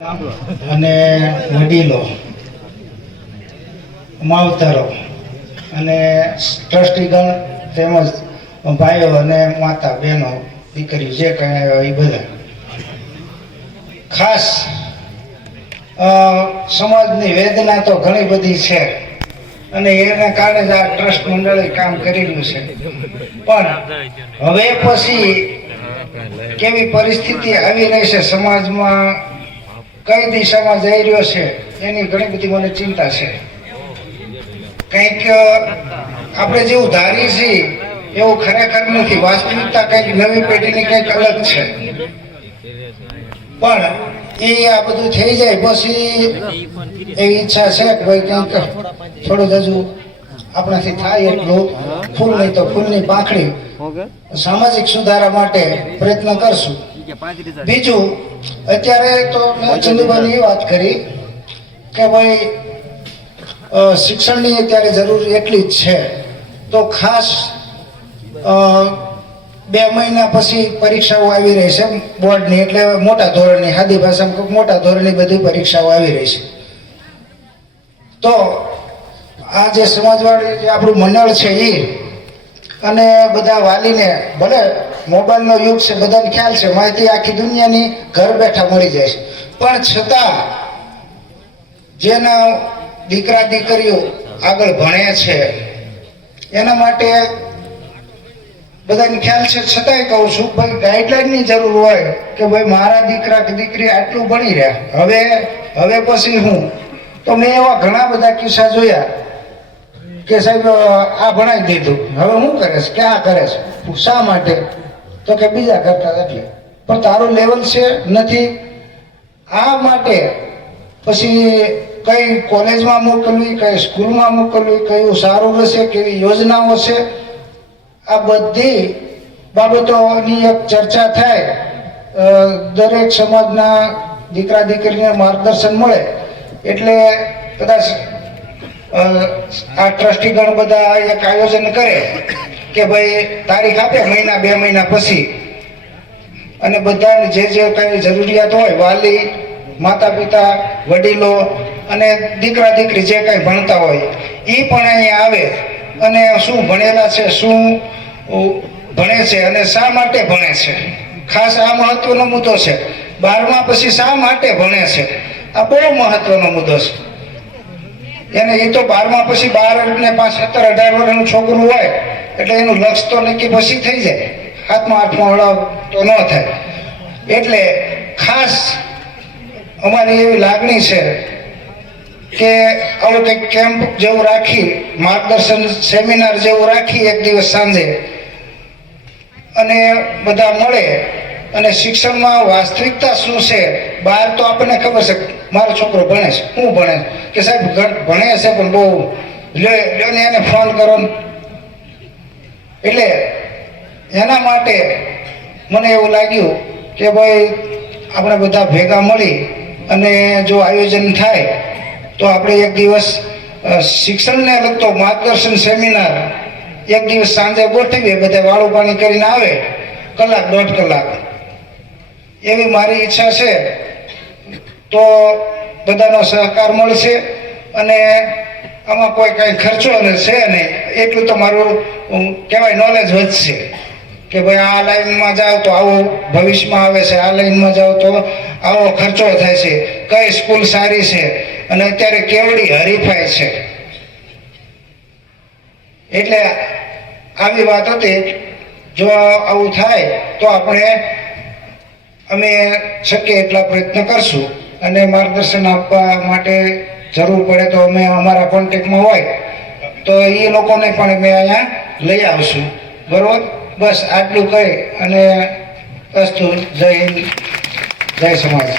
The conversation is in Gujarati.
અને વડીલો, માવતરો અને ટ્રસ્ટીગણ તેમજ ભાઈઓ અને માતા બહેનો દીકરીઓ જે કંઈ આવ્યા એ બધા ખાસ સમાજની વેદના તો ઘણી બધી છે અને એના કારણે જ આ ટ્રસ્ટ મંડળ કામ કરી રહ્યું છે. પણ હવે પછી કેવી પરિસ્થિતિ આવી રહી છે, સમાજમાં કઈ દિશામાં જઈ રહ્યો છે એની ઘણી બધી મને ચિંતા છે. કંઈક આપણે જેવું ધારી છીએ એવું ખરેખર નથી. વાસ્તવિકતા કંઈક નવી પેઢીની કંઈક અલગ છે. પણ એ આ બધું થઈ જાય પછી એવી ઈચ્છા છે કે ભાઈ કંઈક થોડું હજુ આપણાથી થાય એટલું ફૂલ નહીં તો ફૂલની પાંખડી સામાજિક સુધારા માટે પ્રયત્ન કરશું. બીજું, અત્યારે તો મેં ચંદુભાઈની વાત કરી કે ભાઈ શિક્ષણની અત્યારે જરૂર એટલી જ છે. તો ખાસ 2 મહિના પછી પરીક્ષાઓ આવી રહી છે બોર્ડની, એટલે મોટા ધોરણની, સાદી ભાષામાં મોટા ધોરણની બધી પરીક્ષાઓ આવી રહી છે. તો આ જે સમાજવાળી જે આપણું મંડળ છે એ અને બધા વાલીને, ભલે મોબાઈલનો યુગ છે, બધાને ખ્યાલ છે, માહિતી આખી દુનિયાની ઘર બેઠા મળી જાય છે, પણ છતાં જેના દીકરા દીકરીઓ આગળ ભણે છે એના માટે બધાને ખ્યાલ છે, છતાંય કહું છું ભાઈ ગાઈડલાઈનની જરૂર હોય કે ભાઈ મારા દીકરા કે દીકરી આટલું ભણી રહ્યા, હવે પછી હું. તો મેં એવા ઘણા બધા કિસ્સા જોયા કે સાહેબ આ ભણાવી દીધું, હવે હું કરે છે, ક્યાં કરે છે, શા માટે? તો કે બીજા કરતા એટલે. પણ તારું લેવલ છે નથી. આ માટે પછી કઈ કોલેજમાં મોકલવી, કઈ સ્કૂલમાં મોકલવી, કયું સારું રહેશે, કેવી યોજનાઓ છે, આ બધી બાબતોની એક ચર્ચા થાય. દરેક સમાજના દીકરા દીકરીને માર્ગદર્શન મળે એટલે કદાચ આ ટ્રસ્ટીગણ બધા એક આયોજન કરે કે ભાઈ તારીખ આપે મહિના 2 મહિના પછી, અને બધાને જે કઈ જરૂરિયાત હોય, વાલી, માતા પિતા, વડીલો અને દીકરા દીકરી જે કઈ ભણતા હોય એ પણ અહીંયા આવે અને શું ભણેલા છે, શું ભણે છે અને શા માટે ભણે છે. ખાસ આ મહત્વનો મુદ્દો છે. 12મા પછી શા માટે ભણે છે, આ બહુ મહત્વનો મુદ્દો છે. એને એ તો 12મા પછી 12 ને 5, 17, 18 વર્ષનું છોકરું હોય એટલે એનું લક્ષ્ય તો નક્કી પછી થઈ જાય. 7મા 8મા હળાવ તો ન થાય. એટલે ખાસ અમારી એવી લાગણી છે કે આવું કંઈક કેમ્પ જેવું રાખી, માર્ગદર્શન સેમિનાર જેવું રાખી એક દિવસ સાંજે, અને બધા મળે અને શિક્ષણમાં વાસ્તવિકતા શું છે. બહાર તો આપણને ખબર છે મારો છોકરો ભણે છે, હું ભણે કે સાહેબ ભણે છે પણ બહુ લ્યો ને એને ફોન કરો. એટલે એના માટે મને એવું લાગ્યું કે ભાઈ આપણે બધા ભેગા મળી અને જો આયોજન થાય તો આપણે એક દિવસ શિક્ષણને લગતો માર્ગદર્શન સેમિનાર એક દિવસ સાંજે ગોઠવીએ. બધા વાળું પાણી કરીને આવે, 1-1.5 કલાક. એવી મારી ઈચ્છા છે. તો બધાનો સહકાર મળશે અને આમાં કોઈ કાંઈ ખર્ચો છે નહીં. એટલું તો મારું કહેવાય નોલેજ વધશે કે ભાઈ આ લાઈનમાં જાઓ તો આવો ભવિષ્યમાં આવે છે, આ લાઈનમાં જાઓ તો આવો ખર્ચો થાય છે, કઈ સ્કૂલ સારી છે અને અત્યારે કેવડી હરીફાઈ છે. એટલે આવી વાત હતી. જો આવું થાય તો અમે શક્ય એટલા પ્રયત્ન કરશું અને માર્ગદર્શન આપવા માટે જરૂર પડે તો અમે અમારા કોન્ટેક્ટમાં હોય તો એ લોકોને પણ અમે અહીંયા લઈ આવશું. બરોબર? બસ આટલું કહી અને અસ્તુ. જય હિન્દ, જય સમાજ.